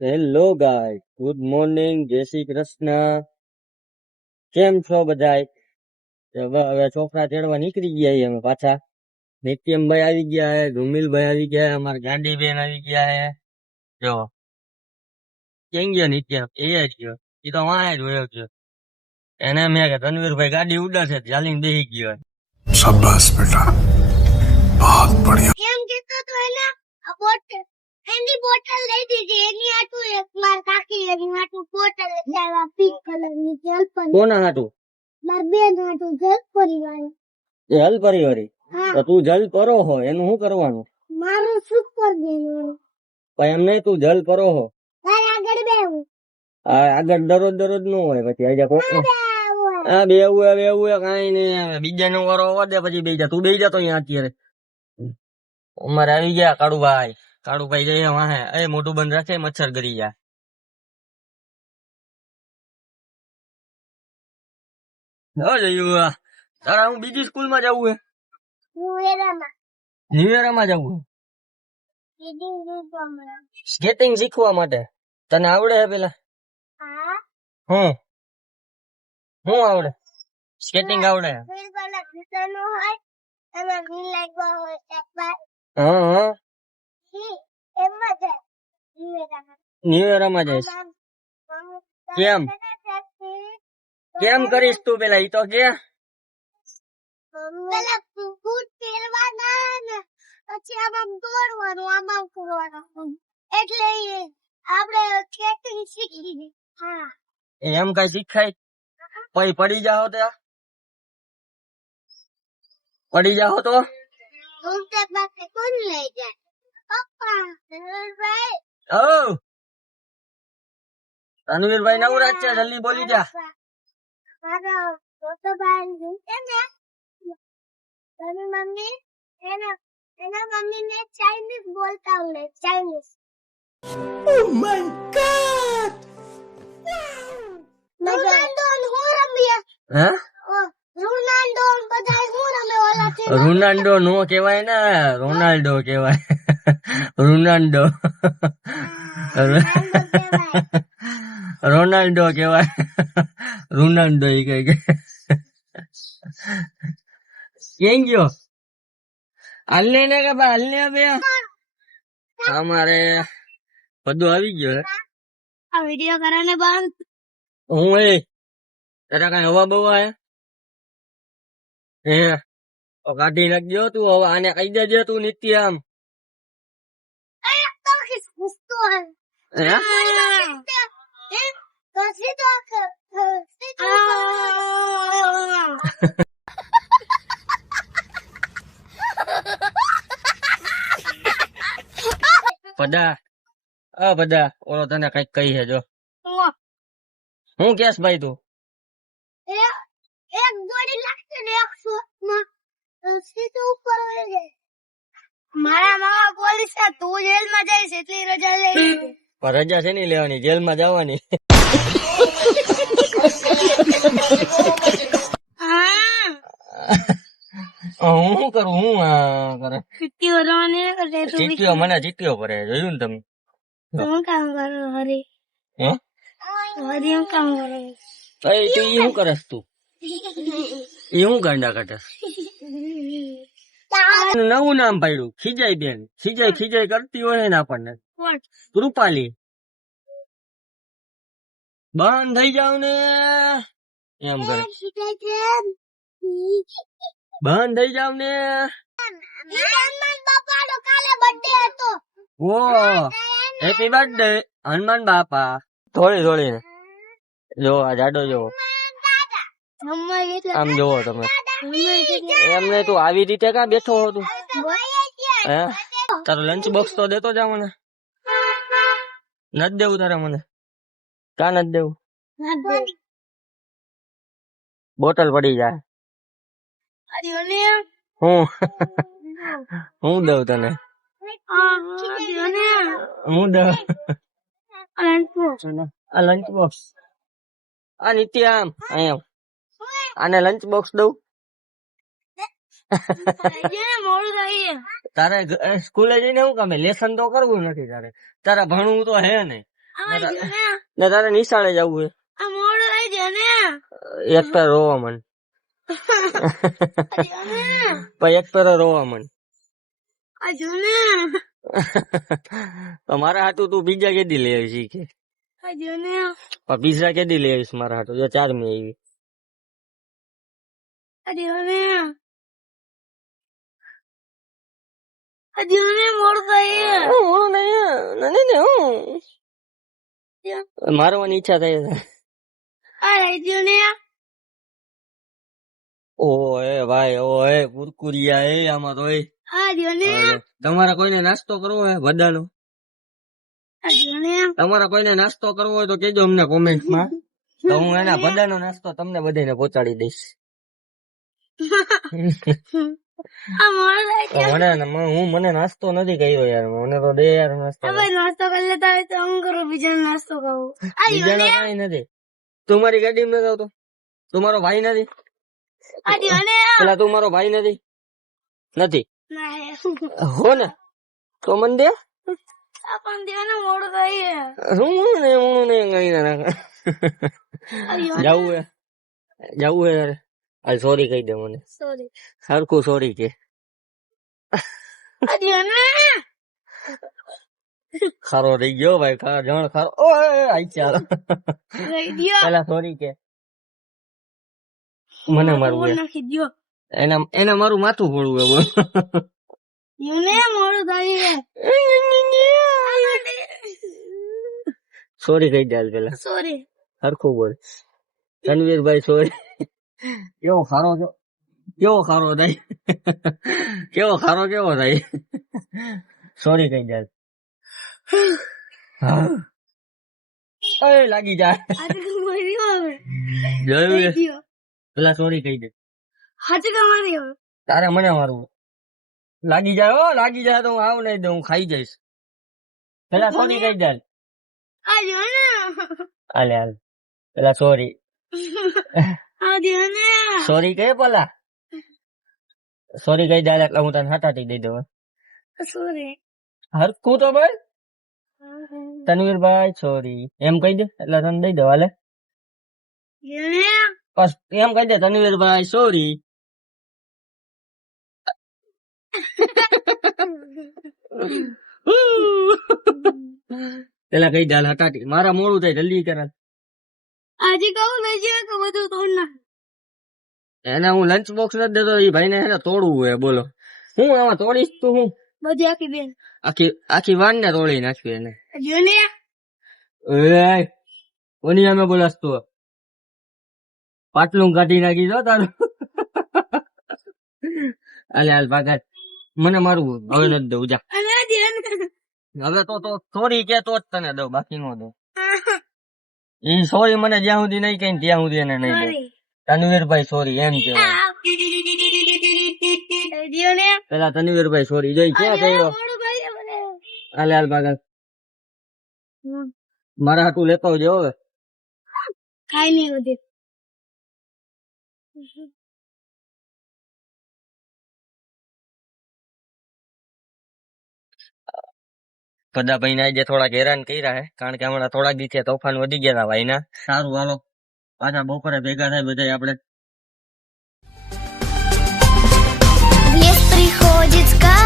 Hello ગાય, good morning, જય શ્રી કૃષ્ણ. કેમ છો બધાય? હવે છોકરા તેડવા નીકળી ગયા અમે પાછા. નિત્યમભાઈ આવી ગયા હે, ધુમિલભાઈ આવી ગયા હે, અમારા ગાંડી બેન આવી ગયા હે. જો કેમ ગયો નિત્યમ? એ જ ગયો, એ તો વાંહે જ વયો ગયો. એને મેં કે રણવીરભાઈ ગાડી ઉડાડશે, ચાલીને બેસી ગયો. शाबाश बेटा, बहुत बढ़िया. એમ કેતો તો એના એની બોટલ લઈ દીધી એની આટું એક માર કાકી એની આટું બોટલ લઈ આવ્યા પિંક કલરની જલપરી કોના હાટું? માર બેન આટું જલપરી વાળી એ હલ પરિવારી. હા તો તું જલ પરો હો, એનું શું કરવાનું? મારું સુપર બેન પણ એમ નહીં, તું જલ પરો હો. તારે આગળ બેવું આગળ દરરોજ નો હોય, પછી આજે કોક હા બેવું કઈ નઈ, બીજા નો વારો હોવા દે, પછી બેજા તું બેસી જતો અહીંયા અત્યારે. અમારે આવી ગયા કાળુભાઈ જઈએ વાહે. એ મોટું બંધ રાખે, મચ્છર ગરી જાય. જયું તારા હું બીજી સ્કૂલ માં જવું હે, મુએરામાં ન્યુયરમાં જવું રીડિંગ રૂપમાં સ્કેટિંગ શીખવા માટે. તને આવડે હે પેલા? હા હું આવડે? સ્કેટિંગ આવડે? ફિર વાલા ઘૂંટણો હોય એમાં ઘી લાગ્યો હોય એકવાર હા એમાં જાય મુએરામાં ન્યુયરમાં જઈશ. કેમ કેમ કરીશ તું પેલા ઈ તો કે? પેલા બૂટ પહેરવાના ને પછી આમ દોડવાનું આમ કરવાનું એટલે આપણે સ્કેટિંગ શીખી. હા એમ કઈ શીખાય? પછી પડી જાઓ તો ઉલટા પાસે કોણ લઈ જાય? પપ્પા ભાઈ રણવીરભાઈ નવરાજ છે, જલ્દી બોલી જા. મારા મોટો ભાઈ છે ને એની મમ્મી એના મમ્મી ને ચાઇનીઝ બોલતા આવડે. Chinese. Oh my God! Ronaldo ને હું રમ્યા. હે? રોનાલ્ડો ને બધા હું રમે ઓલા થી. રોનાલ્ડો નો કેવાય ને, રોનાલ્ડો કેવાય. રોનાલ્ડો રોનાલ્ડો કેવાય. રોનાલ્ડો ઈ કઈ કેમ ગયો? હાલને ને કે હાલને બે અમારે બધું આવી ગયો હે. આ વિડિયો કરને બંધ. હું તારા કઈ હવા બવા હે કાઢી નાખજો તું. હવે આને કહી દેજે તું નિત્યમ. તો કિસ ગુસ્તો હે તો સીધો બધા ઓલો તને કઈક કહી છે જો. હું કેસ ભાઈ તું? એક ગોળી લાગશે ને 100 માં સીધો ઉપર હોય જાય. મારા મામા પોલીસ છે, તું જેલમાં જઈશ એટલી રજા લઈ. પણ રજા છે નહીં લેવાની, જેલમાં જવાની. હું શું કરું? હું કરે ચીટીઓ રવાની કરે તું. ચીટીઓ મને ચીટીઓ પડે, જોયું ને તમે? હું કામ કરું હરી? હે હરી હું કામ કરું? તું ઈ શું કરસ? તું ઈ શું ગાંડા કાઢસ? નવું નામ પાડ્યું, ખીજાઈ બેન. ખીજાઈ કરતી હોય ને આપણને. રૂપાલી. બંધ થઈ જાવ ને એમ કરે. બંધ થઈ જાવ ને. હનુમાન બાપાનો કાલે બર્થડે હતો. ઓ હેપી બર્થડે હનુમાન બાપા. થોડી ને જો આ જાડો જોવો, આમ જોવો તમે. એમને તું આવી રીતે કા બેઠો હો તું? હે તારો લંચ બોક્સ તો દેતો જા મને. નથી દેવું તારે મને? કા નથી દેવું? બોટલ પડી જાય. હું દઉં તને? હું દઉં આ લંચ બોક્સ. આ નિત્યામ અહીંયા આને લંચ બોક્સ દઉં? તારે સ્કૂલે જઈને શું કામે? લેસન તો કરવું નથી તારે. તારા ભણવું તો હે ને. આમાં જો ને ને તારે નિશાળે જવું છે આ મોડું થઈ ગયું ને એક પેર રોવા મન આ જો ને પછી એક પેર રોવા મન આ જો ને તો મારા હાટું તું બીજા કેદી લઈ આવી શીખે આ જો ને પણ પીઝા કેદી લઈ આવીશ મારા હાટું જો 4 મી આવી આ જો ને મોડું થઈ મારવાની ઈચ્છા થઈ છે આ જો ને ઓય ભાઈ ઓય કુરકુરિયા એ આમાં તો એ આ જો ને તમારે કોઈને નાસ્તો કરવો હોય બધાનો આ જો ને તમારે કોઈને નાસ્તો કરવો હોય તો કેજો અમને કોમેન્ટમાં તો હું એના બધાનો નાસ્તો તમને બધાને પહોંચાડી દઈશ આ મોડું થઈ મને નાસ્તો નથી કર્યો યાર મને તો દે યાર નાસ્તો ભાઈ નાસ્તો કરી લેતા હોય તો હું કરું બીજાનો નાસ્તો કરું આ જો બીજાનો ને કઈ નથી તું મારી ગાડીમાં નથી આવતો તું મારો ભાઈ નથી આ જો ને પેલા તું મારો ભાઈ નથી નથી ના હો ને તો મન દે આ પણ દેવાને મોડું થઈ હું ને કઈ ના જવું હે યાર આ સોરી કહી દે મને સોરી સરખું સોરી કે આ જો ને ખારો રહી ગયો ભાઈ જણ ખારો ઓય આઈ ચાલ રહી ગયો પેલા સોરી કે મને મારવું હે. નાખી દયો એને મારું માથું ફોડવું હે બોલ યુને મોડું થઈ સોરી કહી દે પેલા સોરી સરખું બોલ રણવીરભાઈ સોરી કેવો ખારો થાય કેવો થાય સોરી કહી દે લાગી જાય આજે મર્યો હવે જોયું હે? ગયો પેલા સોરી કહી દે આજે કમારી હવે તારે મને મારવું લાગી જાય તો હું આવ નહીં દઉં હું ખાઈ જઈશ પેલા સોરી કહી દે આ જો ને હાલ પેલા સોરી આ જો ને સોરી કહે પેલા સોરી કહી દે એટલે હું તને હટાટી દઈ દઉં સોરી હરખું તો ભાઈ તનવીરભાઈ સોરી એમ કહી દે એટલે તને દઈ દઉં હાલે યુને બસ એમ કહી દે તનવીરભાઈ સોરી પેલા કઈ દાલ હટાટી મારા મોડું થાય જલ્દી કર આજે કહું નહીં કે બધું તોડ નાખ એને હું લંચ બોક્સ નથી દેતો એ ભાઈ ને એને તોડવું હોય બોલો હું આમાં તોડીશ તું હું બધી આખી બેન આખી વાન ને તોડી નાખ્યું એને યુને કોની અમે બોલાસ તું પાટલું કાઢી નાખી દો તારું હાલ ભાગત મને મારવું હવે નથી દઉં જા અને આજે હવે તો સોરી કે તો જ તને દઉં બાકી નો દઉં એ સોરી મને જ્યાં સુધી નહીં કઈ ત્યાં સુધી એને નહીં દઉં તનવીરભાઈ સોરી એમ કેવાય યુને પેલા તનવીરભાઈ સોરી જોઈ ક્યાં કર્યો મોડું થઈ મને હાલ ભાગત મારા હાટું લેતો આવજો હવે ખાઈ નહીં બધી બધા ભાઈ ના થોડાક હેરાન કર્યા હે કારણ કે હમણાં થોડાક દિવસે તોફાન વધી ગયા હતા ભાઈ ના સારું હાલો પાછા બપોરે ભેગા થાય બધા આપડે В лес приходит сказка.